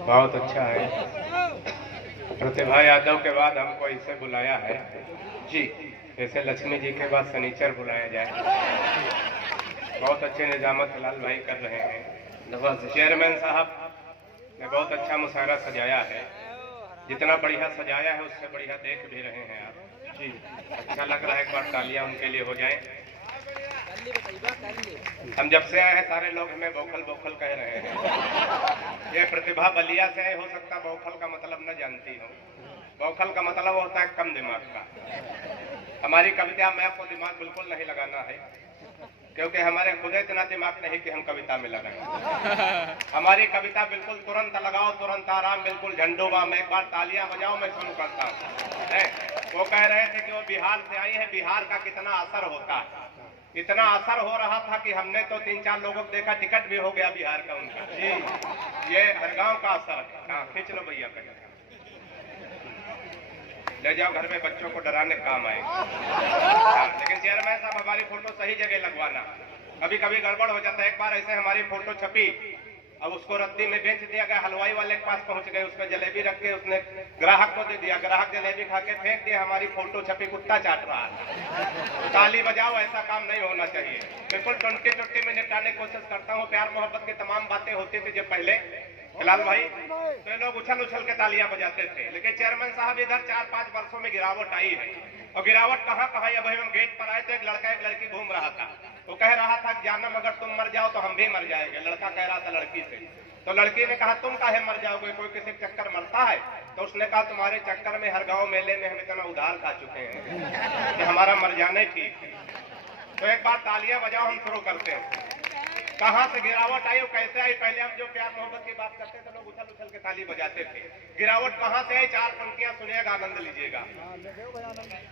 बहुत अच्छा है। प्रतिभा यादव के बाद हमको इसे बुलाया है जी, जैसे लक्ष्मी जी के बाद शनिचर बुलाया जाए। बहुत अच्छे निजामत लाल भाई कर रहे हैं। चेयरमैन साहब ने बहुत अच्छा मुशायरा सजाया है। जितना बढ़िया सजाया है उससे बढ़िया देख भी रहे हैं आप जी। अच्छा लग रहा है। एक बार तालियां उनके लिए हो जाए। हम जब से आए हैं सारे लोग हमें बौखल बौखल कह रहे हैं। ये प्रतिभा बलिया से आए, हो सकता बौखल का मतलब न जानती हो। बौखल का मतलब होता है कम दिमाग का। हमारी कविता में आपको दिमाग बिल्कुल नहीं लगाना है, क्योंकि हमारे खुद इतना दिमाग नहीं कि हम कविता में लगाएं। हमारी कविता बिल्कुल तुरंत लगाओ, तुरंत आराम, बिल्कुल झंडोबा में। एक बार तालियां बजाओ, मैं शुरू करता हूँ। वो कह रहे थे कि वो बिहार से आई है, बिहार का कितना असर होता है। इतना असर हो रहा था कि हमने तो 3-4 लोगों को देखा, टिकट भी हो गया बिहार का उनका जी। ये हर गांव का असर है। खींच लो भैया, कहीं ले जाओ घर में, बच्चों को डराने काम आए। लेकिन चेयरमैन साहब हमारी फोटो सही जगह लगवाना। कभी कभी गड़बड़ हो जाता है। एक बार ऐसे हमारी फोटो छपी, अब उसको रद्दी में बेच दिया गया। हलवाई वाले के पास पहुंच गए, उसमें जलेबी रख के उसने ग्राहक को दे दिया। ग्राहक जलेबी खा के फेंक दिया। हमारी फोटो छपी, कुत्ता चाट रहा है। ताली बजाओ, ऐसा काम नहीं होना चाहिए। बिल्कुल 20 में निपटाने की कोशिश करता हूँ। प्यार मोहब्बत की तमाम बातें होती थी जब पहले लाल भाई, तो लोग उछल उछल के तालियां बजाते थे। लेकिन चेयरमैन साहब इधर 4-5 वर्षों में गिरावट आई है। और गिरावट कहाँ कहाँ, अब हम गेट पर आए तो एक लड़का एक लड़की घूम रहा था। वो कह रहा था जानम अगर तुम मर जाओ तो हम भी मर जाएंगे। लड़का कह रहा था लड़की से। तो लड़की ने कहा तुम काहे मर जाओगे, कोई किसी चक्कर मरता है? तो उसने कहा तुम्हारे चक्कर में हर गांव मेले में हम इतना उधार खा चुके हैं कि हमारा मर जाना ठीक है। तो एक बार तालियां बजाओ, हम शुरू करते हैं। कहां से गिरावट आई और कैसे आई? पहले हम जो प्यार मोहब्बत की बात करते थे, लोग उछल उछल के ताली बजाते थे। गिरावट कहां से आई? 4 पंक्तियां सुनिएगा, आनंद लीजिएगा।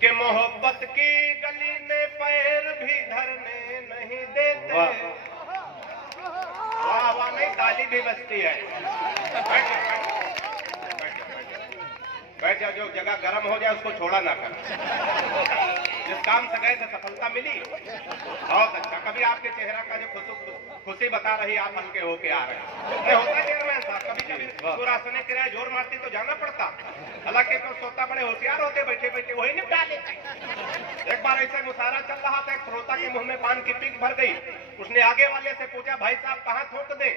कि मोहब्बत की गली में पैर भी धरने नहीं देते। वाह वाह, नहीं ताली भी बजती है। बैठ जाओ, जो जगह गर्म हो जाए उसको छोड़ा ना कर। जिस काम से गए थे सफलता मिली, बहुत अच्छा। कभी आपके चेहरा का जो खुशी बता रही, आप हल्के होके आ रहे हैं। होता चेयरमैन साहब, कभी कभी पूरा सुने किराए जोर मारती तो जाना पड़ता। हालांकि तो सोता बड़े होशियार होते, बैठे बैठे वही निपटा लेते। एक बार ऐसे मुशायरा चल रहा था, एक श्रोता के मुंह में पान की पीक भर गई। उसने आगे वाले से पूछा भाई साहब कहाँ थूक दे?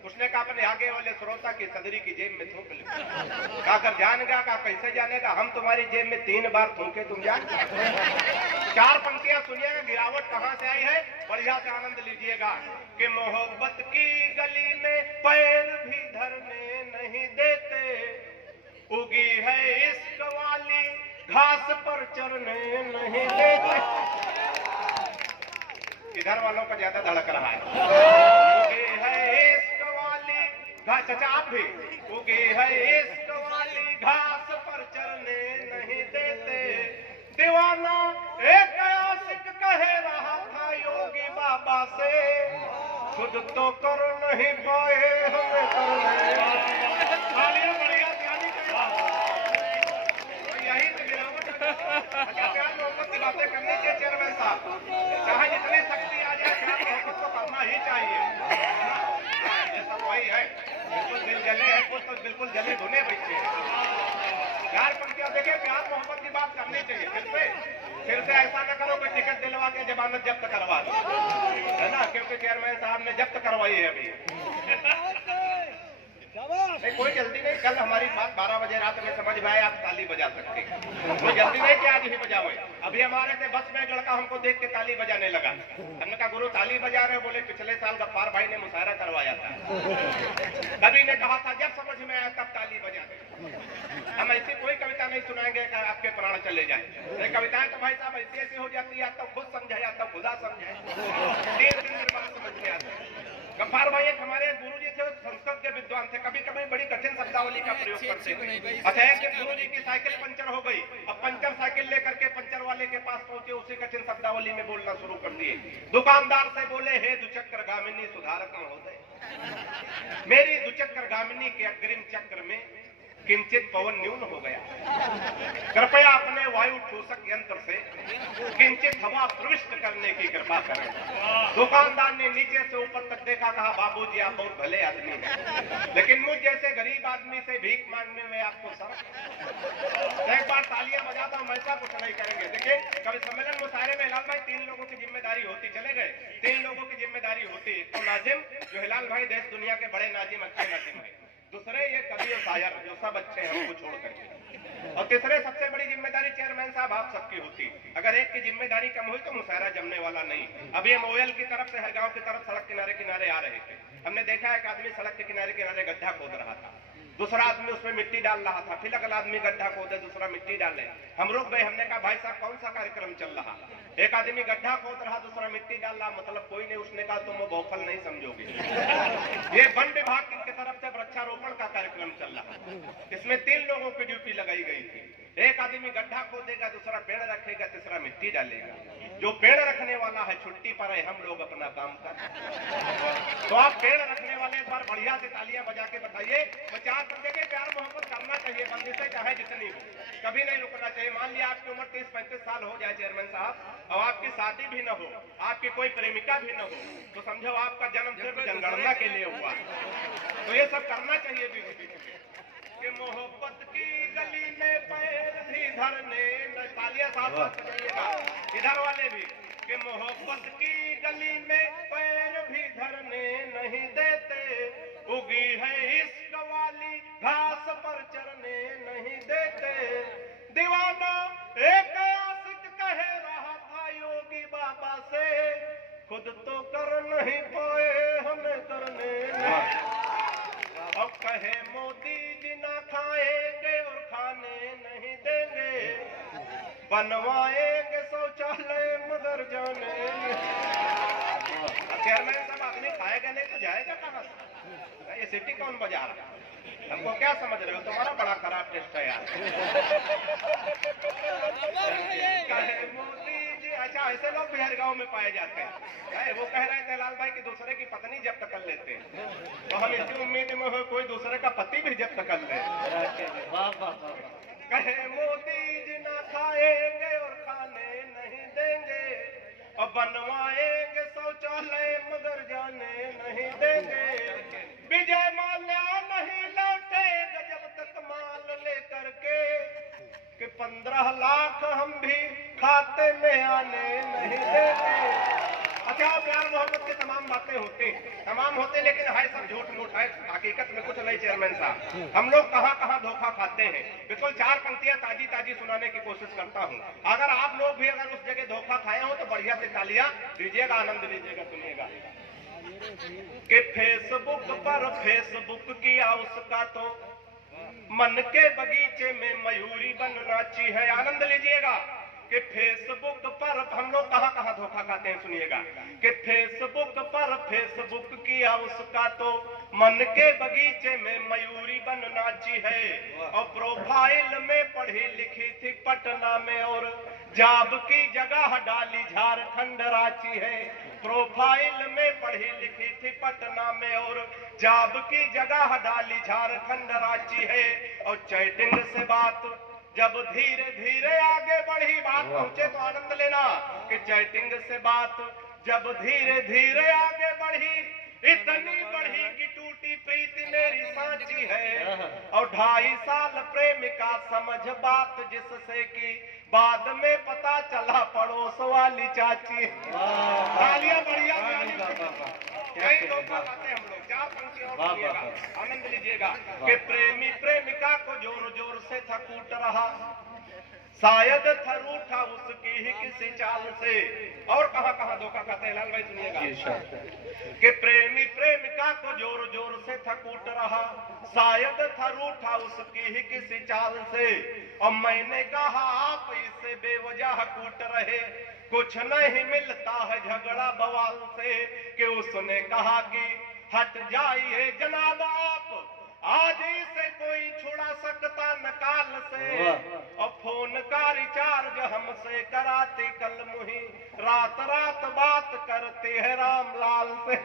उसने कहा अपने आगे वाले श्रोता की सदरी की जेब में थूक ले। कहा कर जानेगा? कहा कैसे जानेगा? हम तुम्हारी जेब में 3 बार थूके, तुम जान। 4 पंक्तियां सुनिएगा, गिरावट कहां से आई है, बढ़िया से आनंद लीजिएगा। कि मोहब्बत की गली में पैर भी धरने नहीं देते, उगी है इश्क वाली घास पर चरने नहीं देते। इधर वालों का ज्यादा धड़क रहा है। उगी है इश्क वाली घास, चाचा आप भी। उगी है इश्क वाली घास पर चरने नहीं देते। दीवाना एक आशिक कह रहा था योगी बाबा से, खुद तो कर नहीं पाए हमें करने। यही तो गिरावट। अच्छा, प्यार मोहब्बत की बातें करनी चाहिए चेयरमैन साहब। चाहे जितनी शक्ति आ जाए, प्यार मोहब्बत को करना ही चाहिए। ये सब वही है, बिल्कुल दिल जले है कुछ तो बिल्कुल जले धुने बैठे। 4 पंक्तियां देखे, प्यार मोहब्बत की बात करनी चाहिए। फिर से ऐसा न करो कि टिकट दिलवा के जमानत जब्त करवा दो, है ना? क्योंकि चेयरमैन साहब ने जब्त करवाई है अभी। नहीं, कोई जल्दी नहीं। कल हमारी बात 12 बजे रात में समझ में आए, आप ताली बजा सकते। कोई जल्दी नहीं कि आज ही बजाओ। अभी हमारे थे बस में एक लड़का हमको देख के ताली बजाने लगा। हमने कहा गुरु ताली बजा रहे? बोले पिछले साल गफ्फार भाई ने मुशायरा करवाया था। कवि ने कहा था जब समझ में आया तब ताली बजा दे। हम ऐसी कोई कविता नहीं सुनाएंगे कि आपके प्राण चले जाए। कविताएं तो भाई साहब ऐसी ऐसी हो जाती है, तब खुद समझे या तब खुदा समझे, 3 दिन के बाद समझ में आता है। गफ्फार भाई एक हमारे गुरु जी थे, संस्कृत के विद्वान थे। कभी कभी बड़ी कठिन शब्दावली का प्रयोग करते थे। अच्छा, एक दिन गुरु जी की साइकिल पंचर हो गई। अब पंचर साइकिल लेकर के पंचर वाले के पास पहुंचे, उसी कठिन शब्दावली में बोलना शुरू कर दिए। दुकानदार से बोले हे दुचक्र गामिनी सुधारक महोदय, मेरी दुचक्र गामिनी के अग्रिम चक्र में किंचित पवन न्यून हो गया, कृपया अपने वायु ठोसक यंत्र से किंचित हवा प्रविष्ट करने की कृपा करें। दुकानदार ने नीचे से ऊपर तक देखा, कहा बाबूजी आप बहुत भले आदमी हैं, लेकिन मुझ जैसे गरीब आदमी से भीख मांगने में आपको शर्म। एक बार तालियां बजाता हूं, ऐसा कुछ नहीं करेंगे। देखिए कभी सम्मेलन मुशायरे में हिलाल भाई 3 लोगों की जिम्मेदारी होती, चले गए 3 लोगों की जिम्मेदारी होती। तो नाजिम जो हिलाल भाई देश दुनिया के बड़े नाजिम, अच्छे नाजिम है, दूसरे ये कवि और शायर जो सब अच्छे हैं हमको छोड़ करके, और तीसरे सबसे बड़ी जिम्मेदारी चेयरमैन साहब आप सबकी होती। अगर एक की जिम्मेदारी कम हुई तो मुशायरा जमने वाला नहीं। अभी हम ओयल की तरफ से हर गांव की तरफ सड़क किनारे किनारे आ रहे थे, हमने देखा एक आदमी सड़क के किनारे किनारे गड्ढा खोद रहा था, दूसरा आदमी उसमें मिट्टी डाल रहा था, फिर अगला आदमी गड्ढा खोदे दूसरा मिट्टी डाले। हम रुक गए, हमने कहा भाई साहब कौन सा कार्यक्रम चल रहा? एक आदमी गड्ढा खोद रहा, दूसरा मिट्टी डाल रहा, मतलब कोई नहीं। उसने कहा तुम बौखल नहीं समझोगे, ये वन विभाग की तरफ से वृक्षारोपण का कार्यक्रम चल रहा, इसमें 3 लोगों की ड्यूटी लगाई गई थी। एक आदमी गड्ढा खोदेगा, दूसरा पेड़ रखेगा, तीसरा मिट्टी डालेगा। जो पेड़ रखने वाला है छुट्टी पर है, हम लोग अपना काम कर। तो आप पेड़ रखने वाले एक बार बढ़िया से तालियां बजा के बताइए। 50 बंदे के प्यार मोहब्बत करना चाहिए, बंदिशें चाहे जितनी हो, कभी नहीं रुकना चाहिए। मान लिया आपकी उम्र 30-35 साल हो जाए चेयरमैन साहब, और आपकी शादी भी न हो, आपकी कोई प्रेमिका भी न हो, तो समझो आपका जन्म सिर्फ जनगणना के लिए हुआ। तो ये सब करना चाहिए कि मोहब्बत की गली में पैर भी धरने न। तालियां साथ बजाइएगा इधर वाले भी, कि मोहब्बत की गली में पैर भी धरने नहीं देते, उगी है इश्क वाली घास पर चरने नहीं देते। दीवाना एक आशिक कह रहा था योगी बाबा से, खुद तो कर नहीं पाए हमें करने नहीं। अब कहे मोदी जी ना खाएंगे और खाने नहीं देंगे, बनवाएंगे शौचालय मगर जाने। चेयरमैन साहब आपने खाएगा नहीं तो जाएगा कहाँ से? ये सिटी कौन बजा रहा? हमको क्या समझ रहे हो? तुम्हारा बड़ा खराब टेस्ट है यार। मोदी जी, अच्छा ऐसे लोग बिहार गांव में पाए जाते हैं। वो कह रहे थे लाल भाई की दूसरे की पत्नी जब्त कर लेते हैं, तो हम इसी उम्मीद में हो कोई दूसरे का पति भी जब्त कर ले। कहे मोदी जी ना खाएंगे और खाने नहीं देंगे, और बनवाएंगे शौचालय मगर जाने नहीं देंगे। विजय माल्या नहीं लौटेगा जब तक माल लेकर के 15 लाख हम भी खाते में आने नहीं देंगे। अच्छा प्यार मोहब्बत की तमाम बातें होते लेकिन है सब झूठ मूठ है, हकीकत में कुछ नहीं। चेयरमैन साहब हम लोग कहाँ धोखा खाते हैं, बिल्कुल 4 पंक्तियां ताजी सुनाने की कोशिश करता हूँ। अगर आप लोग भी अगर उस जगह धोखा खाए हो तो बढ़िया से तालियां दीजिएगा, आनंद लीजिएगा, सुनिएगा। कि फेसबुक पर फेसबुक किया उसका तो मन के बगीचे में मयूरी बन नाची है। आनंद लीजिएगा कि फेसबुक पर हम लोग कहाँ धोखा खाते हैं, सुनिएगा। कि फेसबुक पर फेसबुक किया उसका तो मन के बगीचे में मयूरी बन नाची है, और प्रोफाइल में पढ़ी लिखी थी पटना में और जॉब की जगह डाली झारखंड रांची है। प्रोफाइल में पढ़ी लिखी थी पटना में और जॉब की जगह डाली झारखंड रांची है। और चैटिंग से बात जब धीरे धीरे आगे बढ़ी, बात पहुंचे तो आनंद लेना। कि चैटिंग से बात जब धीरे धीरे आगे बढ़ी, इतनी बढ़ी कि टूटी प्रीति मेरी सांची है। और 2.5 साल प्रेमिका समझ बात जिससे कि बाद में पता चला पड़ोस वाली चाची। तालियां बढ़िया कई धोखा खाते हम लोग। 4 पंक्तियां और सुनिएगा, आनंद लीजिएगा। कि प्रेमी प्रेमिका को जोर जोर से था कूट रहा, शायद था रूठा उसकी ही किसी चाल से। और कहाँ धोखा खाते हैं लाल भाई, सुनिएगा। कि प्रेमी प्रेमिका को जोर जोर से था कूट रहा, शायद था रूठा उसकी ही किसी चाल से। और मैंने कहा आप इसे बेवजह कूट रहे, कुछ नहीं मिलता है झगड़ा बवाल से। कि उसने कहा कि हट जाइए जनाब आप, आज इसे कोई छुड़ा सकता न काल से। और फोन का रिचार्ज हमसे कराती कल मुही, रात बात करते हैं रामलाल से।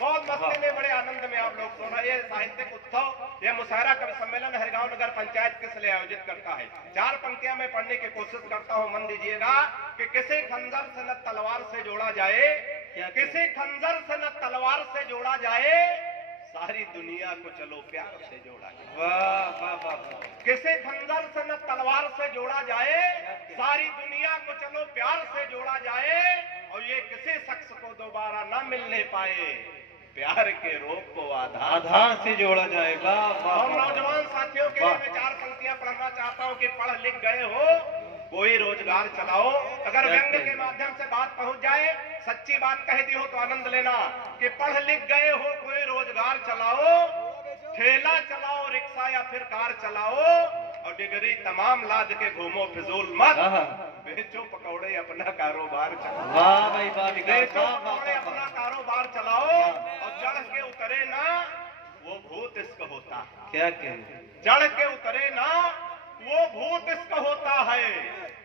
बहुत मस्ती में बड़े आनंद में आप लोग सुन रहे हैं। साहित्यिक उत्सव ये मुशायरा कवि सम्मेलन हरिगांव नगर पंचायत किस लिए आयोजित करता है। 4 पंक्तियां मैं पढ़ने की कोशिश करता हूं, मन दीजिएगा कि किसी खंजर से न तलवार से जोड़ा जाए, किसी खंजर से न तलवार से जोड़ा जाए, सारी दुनिया को चलो प्यार से जोड़ा जाए। वाह वाह वाह। किसी खंजर से न तलवार से जोड़ा जाए, सारी दुनिया को चलो प्यार से जोड़ा जाए, और ये किसी शख्स को दोबारा न मिलने पाए, प्यार के रोग को आधार से जोड़ा जाएगा। और नौजवान साथियों के लिए मैं 4 पंक्तियां पढ़ना चाहता हूं कि पढ़ लिख गए हो कोई रोजगार चलाओ। अगर व्यंग के माध्यम से बात पहुंच जाए, सच्ची बात कह दी हो तो आनंद लेना कि पढ़ लिख गए हो कोई रोजगार चलाओ, ठेला चलाओ, रिक्शा या फिर कार चलाओ, और डिग्री तमाम लाद के घूमो फिजूल मत, बेचो पकौड़े अपना कारोबार चलाओ। वाह भाई वाह। बेचो पकौड़े अपना कारोबार चलाओ, और चढ़ के उतरे ना वो भूत इश्क होता है। क्या कहें, चढ़ के उतरे ना वो भूत इश्क होता है,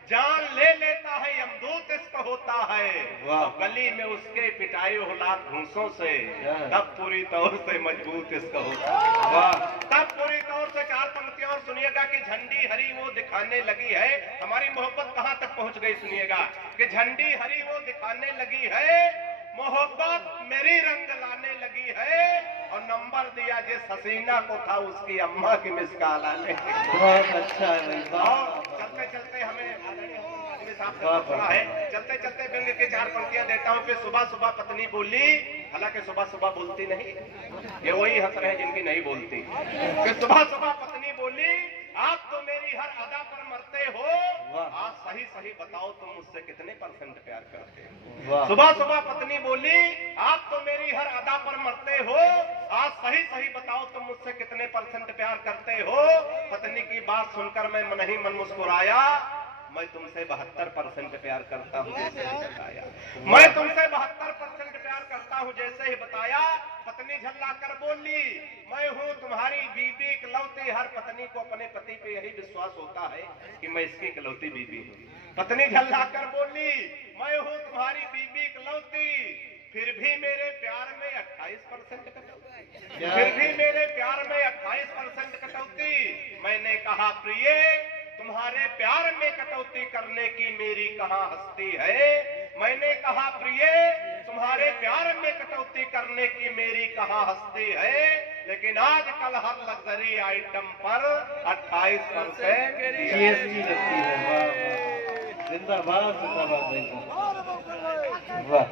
जान ले लेता है यमदूत इश्क होता है, और गली में उसके पिटाई हो लाख घूंसों से, तब पूरी तौर से मजबूत इश्क होता है। वाह। तब पूरी तौर से 4 पंक्तियां और सुनिएगा कि झंडी हरी वो दिखाने लगी है। हमारी मोहब्बत कहां तक पहुंच गई सुनिएगा कि झंडी हरी वो दिखाने लगी है, मोहब्बत मेरी रंग लाने लगी है, और नंबर दिया जिस हसीना को था उसकी अम्मा की मिस कॉल आने। बहुत अच्छा है भाई। वाह। चलते चलते हमें है, चलते चलते व्यंग की 4 पंक्तियां देता हूं कि सुबह सुबह पत्नी बोली, हालांकि सुबह सुबह बोलती नहीं, ये वही हंस रहे हैं जिनकी नहीं बोलती, कि सुबह सुबह पत्नी बोली, आप तो मेरी हर अदा पर मरते हो, आज सही सही बताओ तुम मुझसे कितने % प्यार करते हो। सुबह सुबह पत्नी बोली, आप तो मेरी हर अदा पर मरते हो, आज सही सही बताओ तुम मुझसे कितने % प्यार करते हो। पत्नी की बात सुनकर मैं मन ही मन मुस्कुराया, मैं तुमसे 72% प्यार करता हूँ जैसे ही बताया, मैं तुमसे 72% प्यार करता हूँ जैसे ही बताया। पत्नी झल्ला कर बोली, मैं हूँ तुम्हारी बीबी इकलौती। हर पत्नी को अपने पति पे यही विश्वास होता है कि मैं इसकी इकलौती बीबी हूँ। पत्नी झल्ला कर बोली, मैं हूँ तुम्हारी बीबी इकलौती, फिर भी मेरे प्यार में 28% कटौती, फिर भी मेरे प्यार में 28% कटौती। मैंने कहा प्रिय, तुम्हारे प्यार में कटौती करने की मेरी कहाँ हस्ती है। मैंने कहा प्रिय, तुम्हारे प्यार में कटौती करने की मेरी कहाँ हस्ती है, लेकिन आजकल हर लग्जरी आइटम पर 28% GST लगती है। वाह वाह। जिंदाबाद जिंदाबाद भाई। वाह।